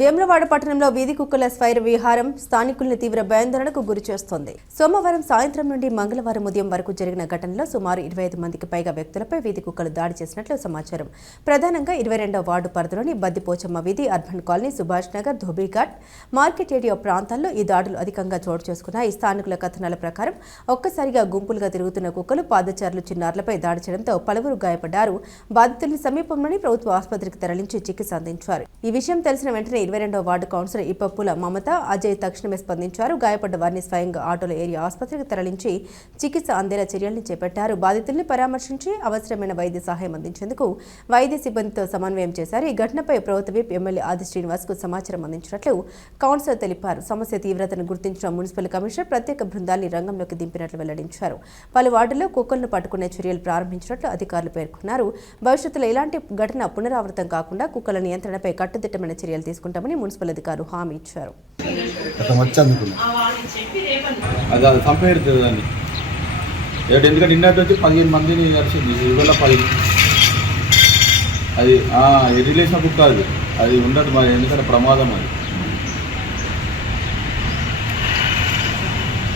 వేములవాడ పట్టణంలో వీధి కుక్కల స్వైర విహారం స్థానికుల్ని తీవ్ర భయాందోళనకు గురిచేస్తోంది. సోమవారం సాయంత్రం నుండి మంగళవారం ఉదయం వరకు జరిగిన ఘటనలో సుమారు 25 మందికి పైగా వ్యక్తులపై వీధి కుక్కలు దాడి చేసినట్లు సమాచారం. ప్రధానంగా 22వ వార్డు పరిధిలోని బద్దిపోచమ్మ వీధి, urban colony, Subhash Nagar, dhobi ghat, market area ప్రాంతాల్లో ఈ దాడులు అధికంగా చోటు చేసుకున్నాయి. స్థానికుల కథనాల ప్రకారం ఒక్కసారిగా గుంపులుగా తిరుగుతున్న కుక్కలు పాదచారులు, చిన్నారులపై దాడి చేయడంతో పలువురు గాయపడ్డారు. బాధితుల్ని సమీపంలోని ప్రభుత్వ ఆసుపత్రికి తరలించి చికిత్స అందించారు. ఈ విషయం తెలిసిన వెంటనే 22వ వార్డు కౌన్సిలర్ ఇప్పప్పుల మమత, అజయ్ తక్షణమే స్పందించారు. గాయపడ్డ వారిని స్వయంగా ఆటోలో ఏరియా ఆసుపత్రికి తరలించి చికిత్స అందేలా చర్యలను చేపట్టారు. బాధితుల్ని పరామర్శించి అవసరమైన వైద్య సహాయం అందించేందుకు వైద్య సిబ్బందితో సమన్వయం చేశారు. ఈ ఘటనపై ప్రభుత్వ విప్ ఎమ్మెల్యే ఆది శ్రీనివాస్ కు సమాచారం అందించినట్లు కౌన్సిలర్ తెలిపారు. సమస్య తీవ్రతను గుర్తించిన మున్సిపల్ కమిషనర్ ప్రత్యేక బృందాన్ని రంగంలోకి దింపినట్లు వెల్లడించారు. పలు వార్డుల్లో కుక్కలను పట్టుకునే చర్యలు ప్రారంభించినట్లు అధికారులు పేర్కొన్నారు. భవిష్యత్తులో ఇలాంటి ఘటన పునరావృతం కాకుండా కుక్కల నియంత్రణపై కట్టుదిట్టమైన చర్యలు తీసుకుంటామని మున్సిపల్ అధికారులు హామీ ఇచ్చారు. ఎందుకంటే నిన్న వచ్చి 15 మందిని కలిసింది. ఇవాళ 10 అది రిలేషన్ బుక్ కాదు, అది ఉండదు మరి, ఎందుకంటే ప్రమాదం. అది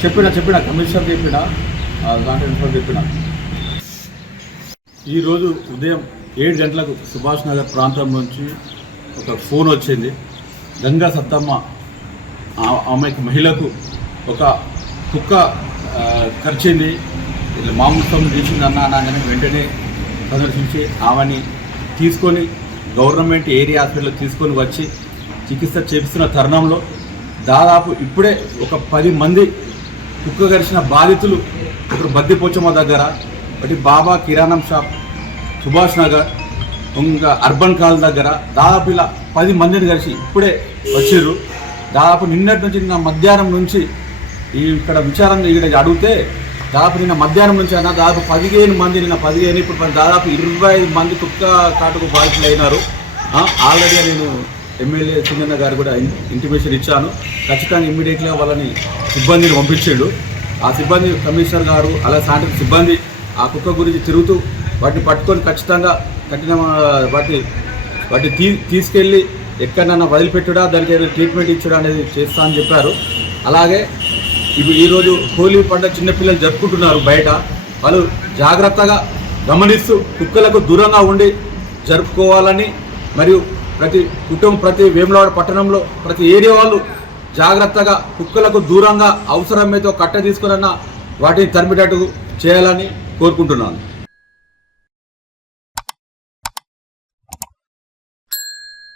చెప్పిన కమిషనర్ చెప్పిన చెప్పిన ఈరోజు ఉదయం 7 గంటలకు సుభాష్ నగర్ ప్రాంతం నుంచి ఒక ఫోన్ వచ్చింది. గంగా సత్తమ్మ ఆమెకు మహిళకు ఒక కుక్క కరిచింది, మాంసం తీసిందన్న అనగానే వెంటనే సందర్శించి ఆమెని తీసుకొని గవర్నమెంట్ ఏరియా హాస్పిటల్కి తీసుకొని వచ్చి చికిత్స చేపిస్తున్న తరుణంలో దాదాపు ఇప్పుడే ఒక 10 మంది కుక్క కరిచిన బాధితులు ఇప్పుడు బద్దిపోచమ్మ దగ్గర, ఒకటి బాబా కిరాణం షాప్, సుభాష్ నగర్, ఇంకా అర్బన్ కాలనీ దగ్గర దాదాపు ఇలా 10 మందిని కలిసి ఇప్పుడే వచ్చారు. దాదాపు నిన్నటి నుంచి నిన్న మధ్యాహ్నం నుంచి ఇక్కడ విచారణ ఇక్కడ అడిగితే దాదాపు నిన్న మధ్యాహ్నం నుంచి అయినా దాదాపు 15 మంది, నిన్న 15, ఇప్పుడు దాదాపు 25 మంది కుక్క కాటుకు బాధితులు అయినారు. ఆల్రెడీ నేను ఎమ్మెల్యే సింగన్న గారు కూడా ఇంటిమేషన్ ఇచ్చాను. ఖచ్చితంగా ఇమ్మీడియట్గా వాళ్ళని సిబ్బందిని పంపించాడు. ఆ సిబ్బంది కమిషనర్ గారు అలా సాయంత్రం సిబ్బంది ఆ కుక్క గురించి తిరుగుతూ వాటిని పట్టుకొని ఖచ్చితంగా కఠిన వాటిని తీసుకెళ్ళి ఎక్కడన్నా వదిలిపెట్టుడా, దానికి ఏదైనా ట్రీట్మెంట్ ఇచ్చడా అనేది చేస్తా అని చెప్పారు. అలాగే ఇప్పుడు ఈరోజు హోలీ పండుగ చిన్నపిల్లలు జరుపుకుంటున్నారు బయట, వాళ్ళు జాగ్రత్తగా గమనిస్తూ కుక్కలకు దూరంగా ఉండి జరుపుకోవాలని, మరియు ప్రతి వేములవాడ పట్టణంలో ప్రతి ఏరియా వాళ్ళు జాగ్రత్తగా కుక్కలకు దూరంగా అవసరమైతే కట్ట తీసుకున్న వాటిని తరిమిటట్టు చేయాలని కోరుకుంటున్నాను.